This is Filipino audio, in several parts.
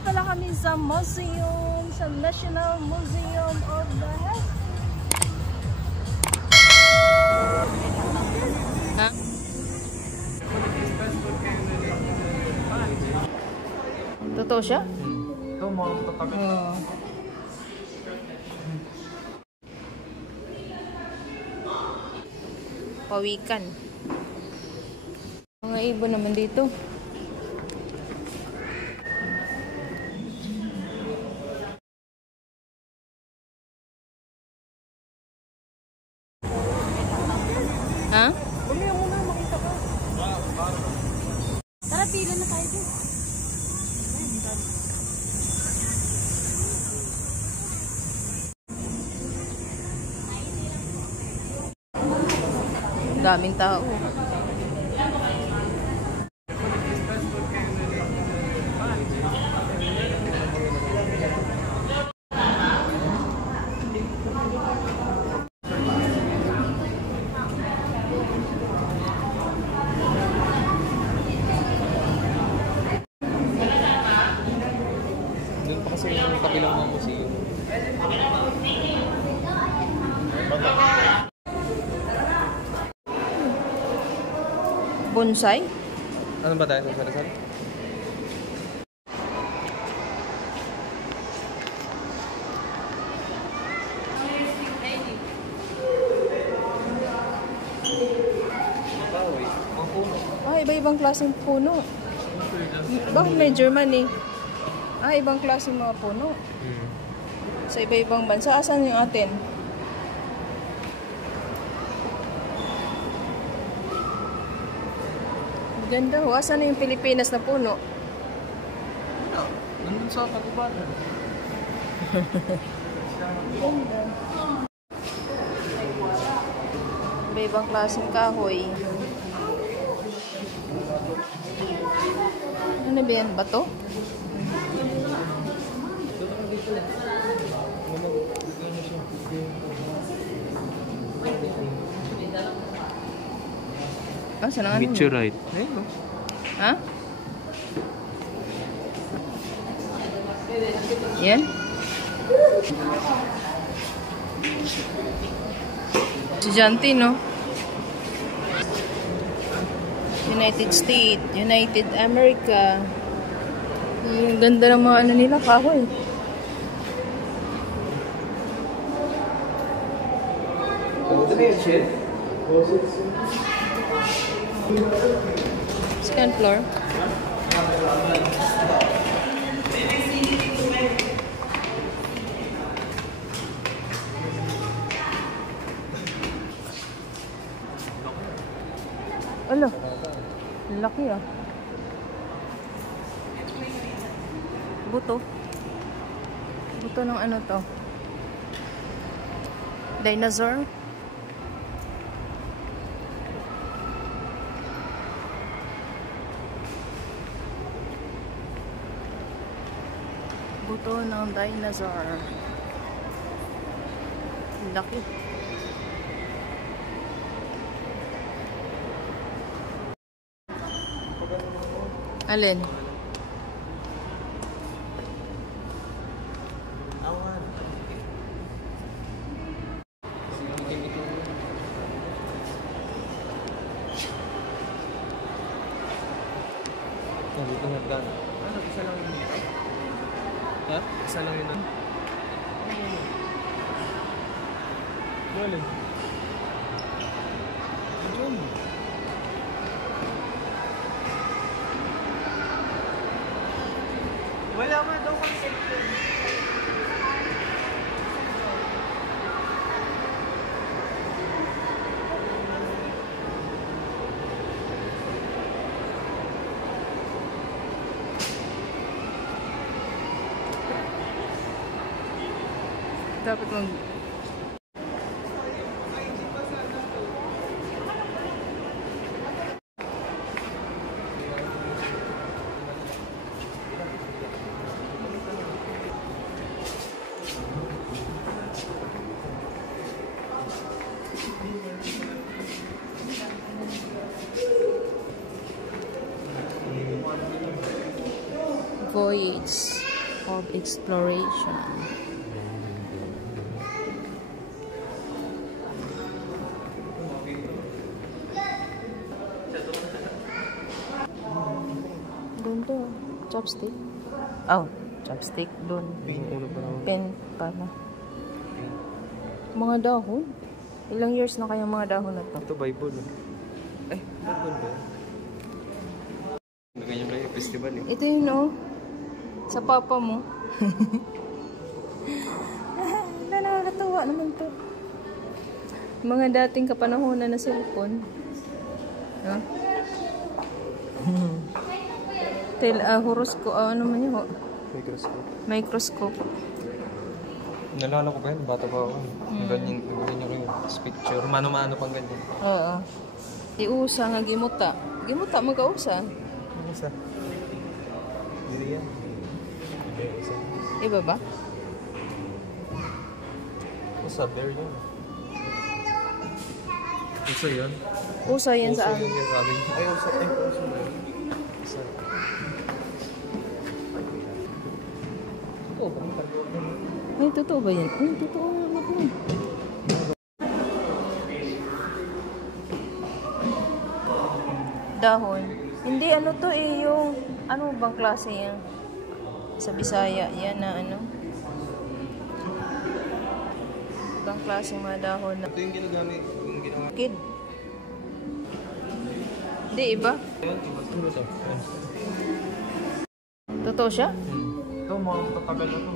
pala kami sa museum, sa National Museum of the Health. Ha? Totoo siya? Ito, mga tatabi. Pawikan. Mga ibon naman dito. Ha? Bumili mo na, makita ka. Tara, pila na tayo dito. Daming tao. Doon pa kasi yung kabilang ng museum. Bonsai? Ano ba tayo sa Sarasal? Iba-ibang klaseng puno. Bakit may Germany? Ibang klaseng mga puno. Sa iba-ibang bansa. Asan yung atin? Ganda ho. Asan yung Pilipinas na puno? Nandun sa Tagubatan. Ganda. Iba-ibang klaseng kahoy. Ano ba yan? Bato? Saan ang ano? Meteorite. Ayun o. Ha? Yan? Estudyante, no? United States, United America. Yung ganda ng mga ano nila, kahoy. Second floor. Ala, laki ah. Buto. Buto ng ano to? Dinosaur. Buto ng dinosaur. Laki. Alin? Dito nga gano'n. Ano? Isa lang yun dito? Ha? Isa lang yun doon? Galing. Diyan. Wala man daw concept yun. Dapat mag... Voyage. of exploration. Doon to. Chopstick. Oh, chopstick doon. Pen pala. Mga dahon. Ilang years na kaya mga dahon na to? Ito Bible. Ay, Bible ba? Ganyan ba yung festival eh? Ito yun oh. Sa papa mo. Nakakatawa naman to. Mga dating kapanahonan na cellphone. No? Horoscope. Ano man yun? Microscope. Microscope. Nalala ko ba yun? Bata pa ako. Ganyan ko yun. Picture. Mano-mano pang ganyan. Oo. Iusa nga gimuta. Gimuta magkausa. Ano isa? Hindi yan. Isa. Iba ba? Isa, there yun. Isa yun? Usa yan sa amin. Usa yun yung sabi. Ay, usa. Ay, usa na yun. Isa. Totoo ba? Ay, totoo ba yan? Ay, totoo nga ako. Dahon. Hindi, ano to eh, yung, ano bang klase yan? Sa Bisaya, yan na ano. Ibang klase mga dahon na. Ito yung ginagamit. Yung ginawa. Kid. Hindi, iba. Ano ito? Totoo siya? Ito, mga tatagal na ito.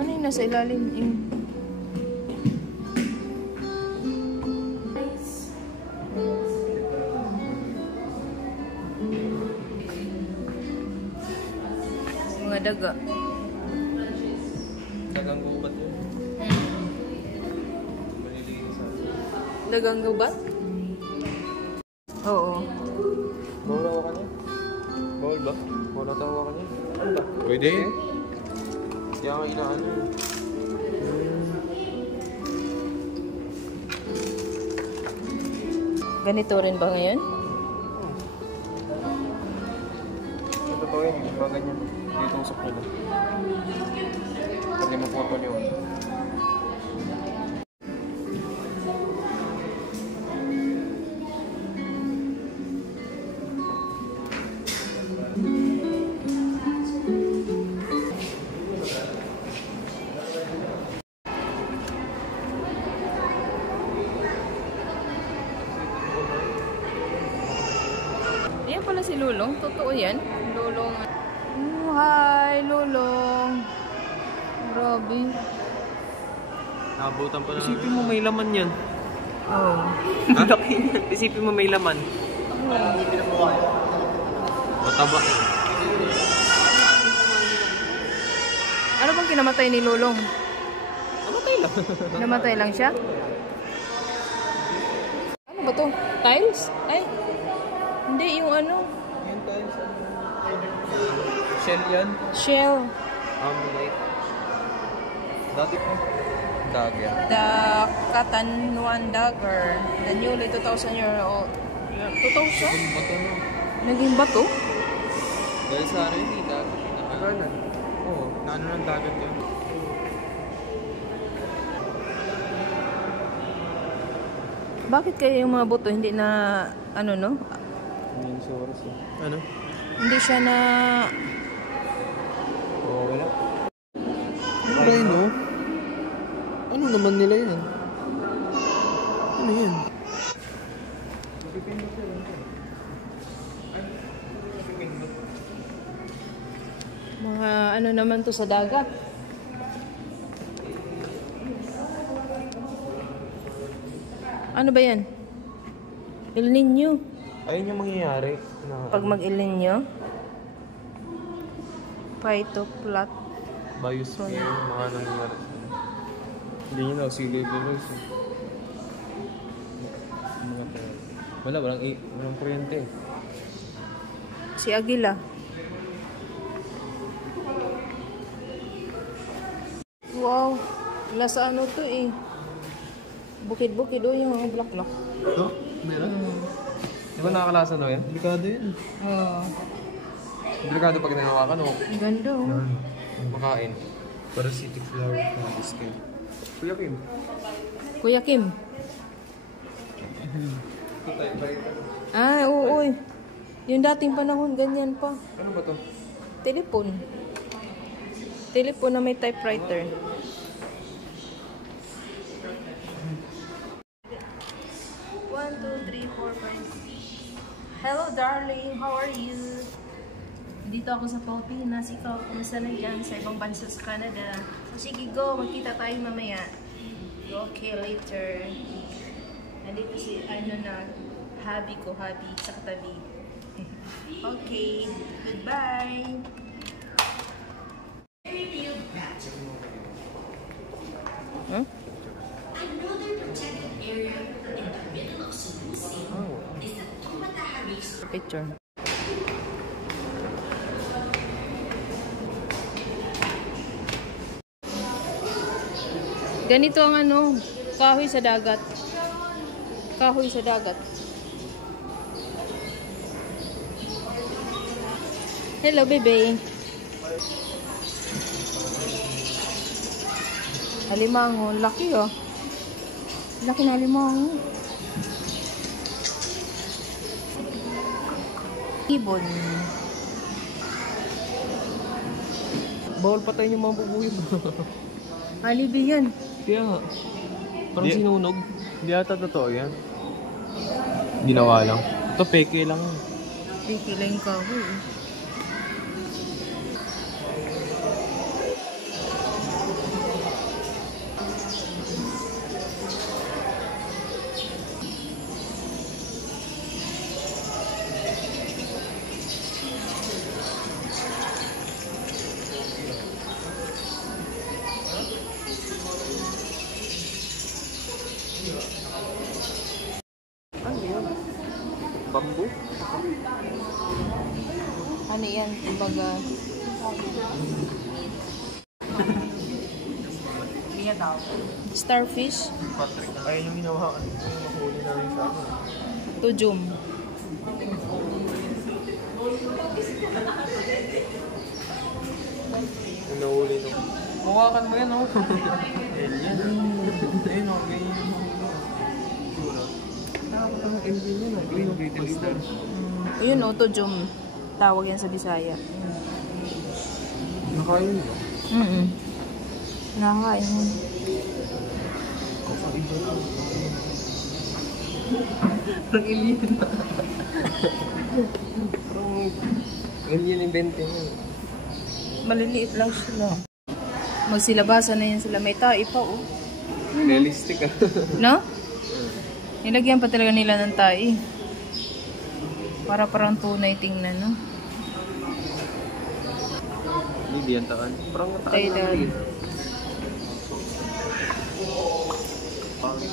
Ano yung nasa ilalim? Yung... mga daga. Dagang gubat yun. Malilinis sa Dagang gubat? Oo. bawal ako ka niya? Bawal ba? Bawal tawa ka niya? Ano ba? Pwede? Kaya nga inaano. Ganito rin ba ngayon? Ito to yun, mga ganyan. Dito usap nila. Pag mo po yun. Yan pala si Lulong. Totoo yan. Lulong. Hi, Lulong. Grabe. Nakabutan pa na. Isipin mo may laman yan. Oo. Laki yan. Isipin mo may laman. Mataba. Ano bang kinamatay ni Lulong? Namatay lang. Namatay lang siya? Ano ba to? Tiles? Ay. Hindi, yung ano. Yan tayo sa... Shell yan. Shell. Light. Dati po. Dagger. The Katanuan Dagger. The newly 2,000-year-old. 2,000? Bato no. Naging bato? Dahil sa ano yun, dagat. Nakagalan. Oo. Naano ng dagat yun. Bakit kaya yung mga buto hindi na, ano no? Hindi yung source eh. Ano? Hindi siya na... Oo, wala. Ano yun, no? Ano naman nila yun? Ano yun? Mga ano naman to sa dagat. Ano ba yan? El Niño. Ayun yung mangyayari. Pag mag-El Niño. Phytoplankton. Biosphere, mga nangyayari. Hindi nyo na, sige, guys. Mga tayo. Wala, walang kuryente. Si Agila. Wow. Nasa ano to eh. Bukid-bukid o yung mga bulaklak. Ito? Meron? Di ba nakakalasa daw yan? Delikado yun. Oo. Delikado pag nangawakan o. Ang ganda oh. Makain. Parasitic flower na skin. Kuya Kim. Kuya Kim. Ah, oo. Yung dating panahon, ganyan pa. Ano ba to? Telepon. Telepon na may typewriter. One, two, three, four, five. Hello, darling. How are you? Dito ako sa Pilipinas. Ikaw, kumusta na dyan sa ibang bansa sa Canada? So, sige, go. Magkita tayo mamaya. Okay, later. Nandito si, hubby ko, sa katabi. Okay, goodbye. Huh? Picture. Ganito ang kahoy sa dagat. Kahoy sa dagat. Hello, baby. Alimango. Laki, oh. Laki na alimango. Ibon. Bawal patayin yung mga bubuhay mo. Alibi yan. Kaya nga. Parang sinunog. Hindi ata totoo yan. Ginawa lang. Ito peke lang. Piki lang yung kahoy. Ano yan? Bamboo? Ano yan? Kumbaga... Starfish? Patrick. Ayun yung ginawa ka. Yung mahuli namin sa akin. Tujum. Yung nahuli nung... Hawakan mo yan, oh. Alien. Ayun, oh. Ganyan yung nakakita ng alien yun, oh. Ayun, oh. Little star. Ayun o, Tujum. Tawag yan sa Bisaya. Nakain mo? Nakakain mo. Kakaiba yun. Parang alien. Parang alien inventing yun. Maliliit lang sila. Magsilabasan na yan sila. May tae pa, oh. Realistic, ah. No? Nilagyan pa talaga nila ng tae. Para parang tunay tingnan, no? Hindi yan taan. Parang taan Tayo lang dahil. din. Pangit.